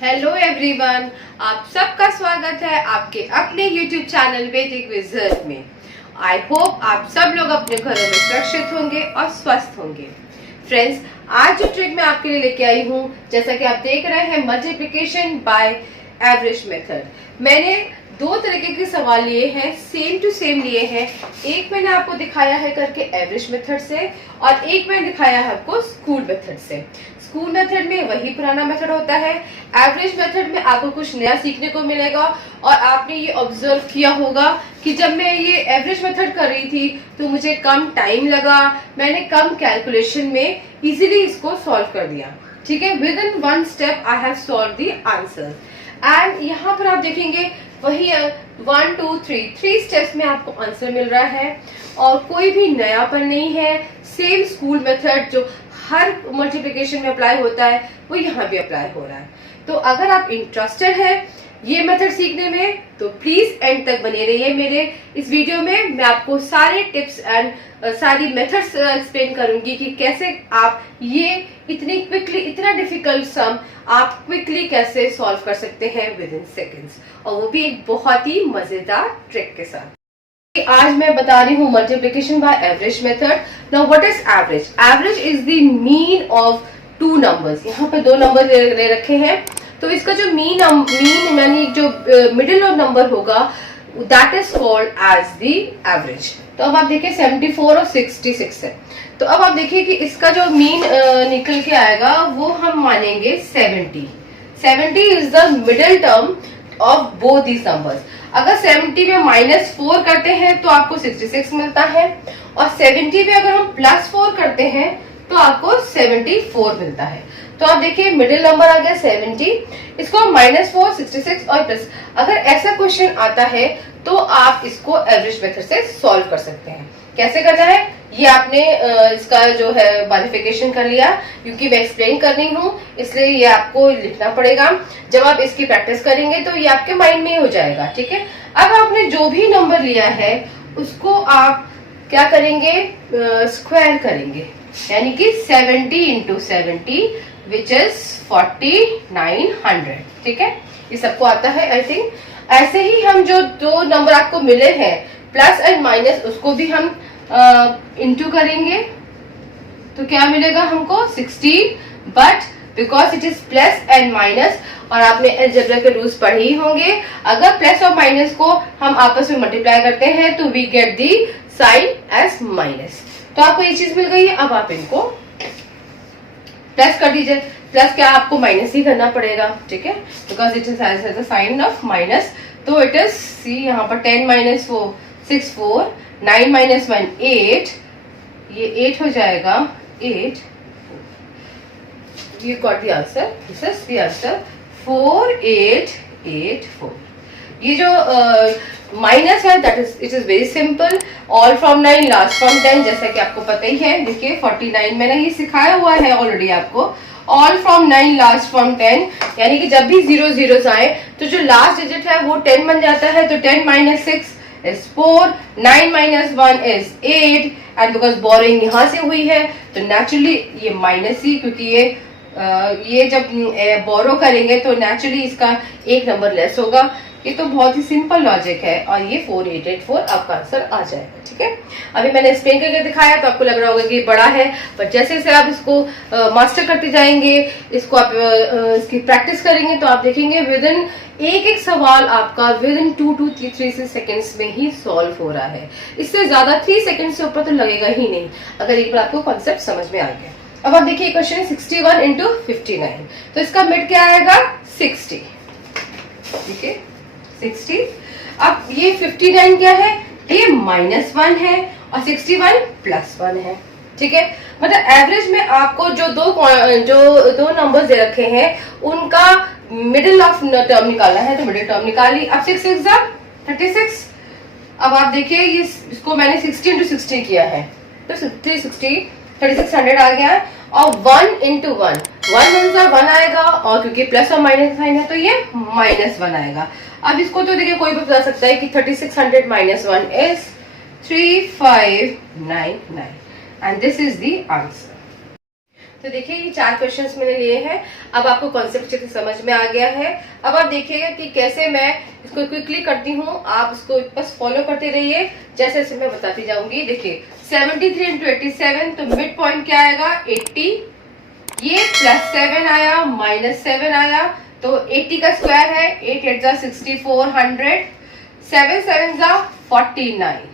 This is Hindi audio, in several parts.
हेलो एवरीवन, आप सबका स्वागत है आपके अपने यूट्यूब चैनल वैदिक विजर्ड में। आई होप आप सब लोग अपने घरों में सुरक्षित होंगे और स्वस्थ होंगे। फ्रेंड्स, आज जो ट्रिक मैं आपके लिए लेके आई हूँ, जैसा कि आप देख रहे हैं, मल्टीप्लिकेशन बाय एवरेज मेथड। मैंने दो तरीके के सवाल लिए हैं, सेम टू सेम लिए हैं। एक मैंने आपको दिखाया है करके एवरेज मेथड से और एक मैंने दिखाया है आपको स्कूल मेथड से। स्कूल मेथड में वही पुराना मेथड होता है, एवरेज मेथड में आपको कुछ नया सीखने को मिलेगा। और आपने ये ऑब्जर्व किया होगा कि जब मैं ये एवरेज मेथड कर रही थी तो मुझे कम टाइम लगा, मैंने कम कैलकुलेशन में इजीली इसको सॉल्व कर दिया। ठीक है, with in one step I have solve the answer. And यहाँ पर आप देखेंगे वही 1 2 3 स्टेप्स में आपको आंसर मिल रहा है और कोई भी नयापन नहीं है। सेम स्कूल मेथड जो हर मल्टीप्लिकेशन में अप्लाई होता है वो यहाँ भी अप्लाई हो रहा है। तो अगर आप इंटरेस्टेड है ये मेथड सीखने में तो प्लीज एंड तक बने रहिए मेरे इस वीडियो में। मैं आपको सारे टिप्स एंड सारी मेथड्स एक्सप्लेन करूंगी कि कैसे आप ये इतनी क्विकली, इतना डिफिकल्ट सम आप क्विकली कैसे सॉल्व कर सकते हैं विद इन सेकेंड्स, और वो भी एक बहुत ही मजेदार ट्रिक के साथ। आज मैं बता रही हूँ multiplication by average method. Now what is average? Average is the mean of two numbers. यहाँ पे दो नंबर ले रखे हैं, तो इसका जो मीन यानी जो मिडिल ऑफ नंबर होगा that is called as the average. तो अब आप देखिए 74 और 66 है, तो अब आप देखिए कि इसका जो मीन निकल के आएगा वो हम मानेंगे 70। 70 is the middle term of both these numbers. अगर 70 में -4 करते हैं तो आपको 66 मिलता है, और 70 में अगर हम +4 करते हैं तो आपको 74 मिलता है। तो आप देखिए मिडिल नंबर आ गया 70, इसको -4, 66 और प्लस। अगर ऐसा क्वेश्चन आता है तो आप इसको एवरेज मेथड से सॉल्व कर सकते हैं। कैसे करना है ये आपने इसका जो है मॉडिफिकेशन कर लिया, क्योंकि मैं एक्सप्लेन कर रही हूँ इसलिए ये आपको लिखना पड़ेगा। जब आप इसकी प्रैक्टिस करेंगे तो ये आपके माइंड में ही हो जाएगा। ठीक है, अब आपने जो भी नंबर लिया है उसको आप क्या करेंगे, स्क्वायर करेंगे, यानी कि 70 इंटू 70 विच इज 4900। ठीक है, ये सबको आता है आई थिंक। ऐसे ही हम जो दो नंबर आपको मिले हैं प्लस एंड माइनस, उसको भी हम इंटू करेंगे तो क्या मिलेगा हमको 60, but because it is plus and minus, और आपने अलजेब्रा के रूल्स पढ़े ही होंगे, अगर प्लस और माइनस को हम आपस में मल्टीप्लाई करते हैं तो we get the sign as minus. तो आपको ये चीज मिल गई है। अब आप इनको प्लस कर दीजिए, प्लस क्या आपको माइनस ही करना पड़ेगा। ठीक है, because it is as sign of minus. तो इट इज सी यहाँ पर 10 - 4 6 4, 9 - 1 8, ये 8 हो जाएगा 8। You got the answer. This is the answer 4884। ये जो माइनस है that is it is very simple, all from 9 last from 10, जैसा कि आपको पता ही है। देखिए 49 मैंने ये सिखाया हुआ है ऑलरेडी आपको। ऑल फ्रॉम 9 लास्ट फ्रॉम 10, यानी कि जब भी 0 0 आए तो जो लास्ट डिजिट है वो 10 बन जाता है। तो 10 - 6 is 4, 9 - 1 is 8, and because boring यहाँ से हुई है तो नेचुरली ये माइनस ही, क्योंकि ये जब बोरो करेंगे तो नेचुरली इसका एक नंबर लेस होगा। ये तो बहुत ही सिंपल लॉजिक है, और ये 4884 आपका आंसर आ जाएगा। ठीक है, अभी मैंने एक्सप्लेन करके दिखाया तो आपको लग रहा होगा कि बड़ा है, पर जैसे जैसे आप इसको मास्टर करते जाएंगे, इसको आप इसकी प्रैक्टिस करेंगे तो आप देखेंगे विद इन एक सवाल आपका विद इन 2 to 3 सेकेंड्स में ही सॉल्व हो रहा है। इससे ज्यादा 3 सेकेंड से ऊपर तो लगेगा ही नहीं, अगर एक बार आपको कॉन्सेप्ट समझ में आ गया। अब आप देखिए क्वेश्चन 61 इंटू 59, तो इसका मिड क्या आएगा 60। ठीक है, 60। अब ये 59 क्या है, ये -1 है और 61 +1 है। ठीक है, मतलब एवरेज में आपको जो दो नंबर्स दे रखे हैं उनका मिडिल ऑफ टर्म निकालना है, तो मिडिल टर्म निकाली। अब 6 6 36। अब आप देखिए इसको मैंने 60 इंटू 60 किया है, तो 360 3600 आ गया, और 1 इंटू 1 1 आएगा, और क्योंकि प्लस और माइनस साइन है तो ये -1 आएगा। अब इसको तो देखिए कोई भी बता सकता है कि 3600 - 1 is 3599, and this is the answer. तो देखिए ये 4 क्वेश्चंस मैंने लिए हैं। अब आपको कॉन्सेप्ट अच्छे से समझ में आ गया है। अब आप देखिएगा कि कैसे मैं इसको क्विकली करती हूँ, आप इसको बस फॉलो करते रहिए जैसे जैसे मैं बताती जाऊंगी। देखिए 73 इंटू 87, तो मिड पॉइंट क्या आएगा 80, ये +7 आया -7 आया, तो 80 का स्क्वायर है 8 8 जा 64, 100, 7 7 जा 49।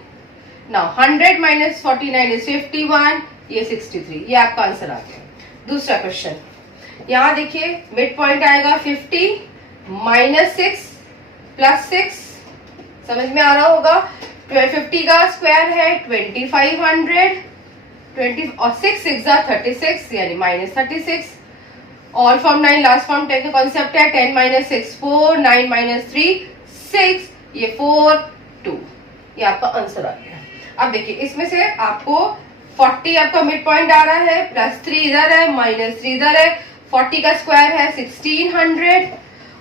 नाउ 100 - 49 इज 51, ये 63। ये आपका आंसर आ गया। दूसरा क्वेश्चन, यहाँ देखिए मिड पॉइंट आएगा 50, -6 +6, समझ में आ रहा होगा। 50 का स्क्वायर है 2500, 20 और 6 6 जा 36 यानी -36। ऑल फॉर्म 9 लास्ट फॉर्म 10 का कॉन्सेप्ट है। 10 - 6 4, 9 - 3 6, ये 4 2। ये आपका आंसर आ गया। अब देखिए इसमें से आपको 40 आपका मिड पॉइंट आ रहा है, +3 इधर है, -3 इधर है। 40 का स्क्वायर है 1600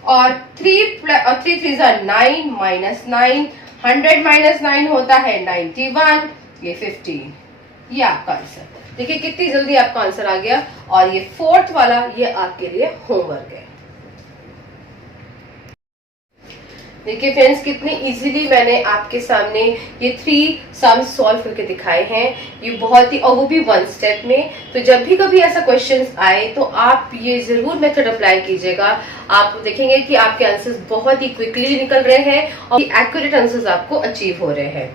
और 3 3 जा 9 -9, 100 - 9 होता है 91, ये 15। ये आपका आंसर। देखिए कितनी जल्दी आपका आंसर आ गया। और ये 4th वाला ये आपके लिए होमवर्क है। देखिए फ्रेंड्स कितनी इजीली मैंने आपके सामने ये 3 सम्स सॉल्व करके दिखाए हैं। ये बहुत ही, और वो भी 1 स्टेप में। तो जब भी कभी ऐसा क्वेश्चंस आए तो आप ये जरूर मेथड अप्लाई कीजिएगा। आप देखेंगे कि आपके आंसर्स बहुत ही क्विकली निकल रहे हैं और एक्यूरेट आंसर्स आपको अचीव हो रहे हैं।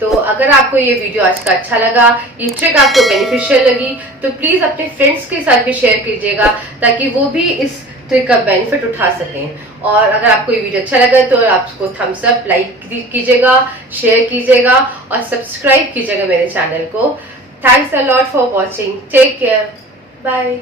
तो अगर आपको ये वीडियो आज का अच्छा लगा, ये ट्रिक आपको बेनिफिशियल लगी, तो प्लीज अपने फ्रेंड्स के साथ भी शेयर कीजिएगा ताकि वो भी इस ट्रिक का बेनिफिट उठा सकें। और अगर आपको ये वीडियो अच्छा लगा तो आप उसको थम्स अप, लाइक कीजिएगा, शेयर कीजिएगा और सब्सक्राइब कीजिएगा मेरे चैनल को। Thanks a lot for watching. Take care, bye.